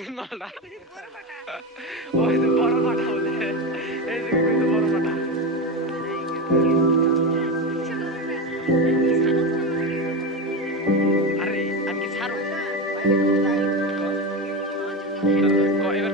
কোন মালটা ওই যে বড় পাটা বলে এই যে কিন্তু বড় পাটা আরে আমি কি ছাড়ো এবার